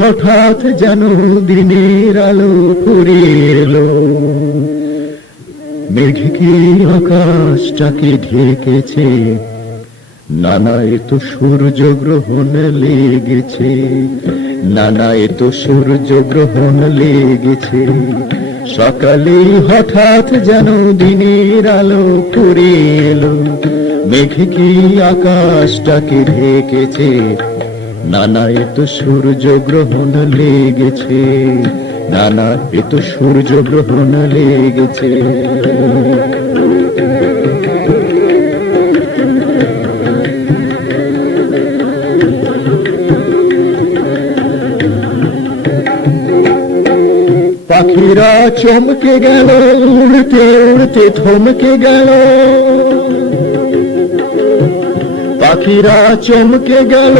হঠাৎ যেন দিনের আলো ফুরিয়ে এলো, মেঘ কি আকাশটাকে ঢেকেছে, নানায় তো সূর্য গ্রহণ লেগেছে, নানায় তো সূর্য গ্রহণ লেগেছে। সকালে হঠাৎ যেন দিনের আলো ফুরিয়ে এলো, মেঘ কি আকাশটাকে ঢেকেছে, নানায় তো সূর্য গ্রহণ লেগেছে, নানায় তো সূর্য গ্রহণ লেগেছে। পাখিরা চমকে গেল, উড়তে উড়তে থমকে গেল, পাখিরা চমকে গেল,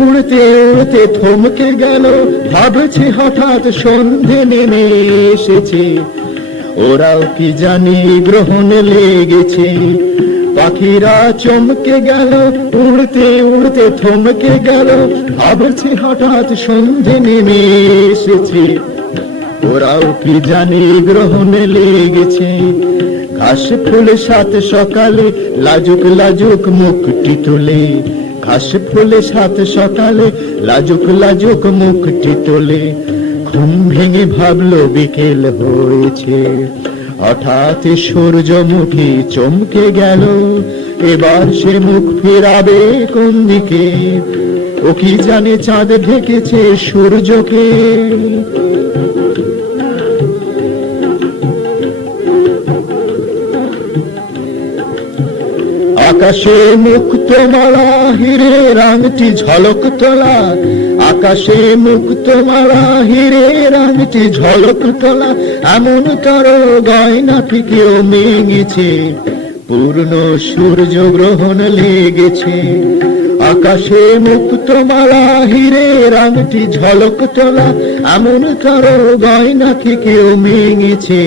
উড়তে উড়তে থমকে গেল, ভাবছে হঠাৎ সন্ধে নেমে এসেছে, ওরাও কি জানি গ্রহণ লেগেছে। পাখিরা চমকে গেল, উড়তে উড়তে থমকে গেল, ভাবছে হঠাৎ সন্ধে নেমে এসেছে, ওরাও কি জানি গ্রহণ লেগেছে। ঘাস ফুলে সাত সকালে লাজুক লাজুক মুখটি তোলে, ঘাস ফুলে সাত সকালে লাজুক লাজুক মুখটি তোলে, ঘুম ভেঙে ভাবলো বিকেল হয়েছে, হঠাৎ সূর্যমুখী চমকে গেল, এবার সে মুখ ফিরাবে কোন দিকে, ও কি জানে চাঁদ ঢেকেছে সূর্যকে। আকাশে মুক্ত মালা হীরের আংটি ঝলক তোলা, আকাশে মুক্ত মালা হীরের আংটি ঝলক তোলা, এমন তার গয়নাটি কেউ মেঙেছে, পূর্ণ সূর্য গ্রহণ লেগেছে। আকাশে মুক্ত মালা হীরের আংটি ঝলক তোলা, এমন তার গয়নাটি কেউ মেঙেছে,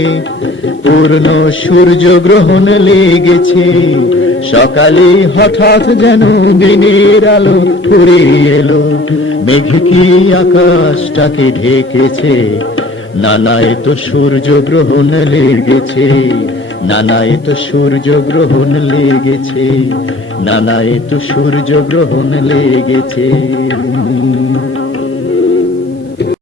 পূর্ণ সূর্য গ্রহণ লেগেছে। সকালে হঠাৎ যেন দিনের আলো ফুরিয়ে এলো, মেঘ কি আকাশটাকে ঢেকেছে, নানায় তো সূর্য গ্রহণ লেগেছে, নানায় তো সূর্য গ্রহণ লেগেছে, নানায় তো সূর্য গ্রহণ লেগেছে।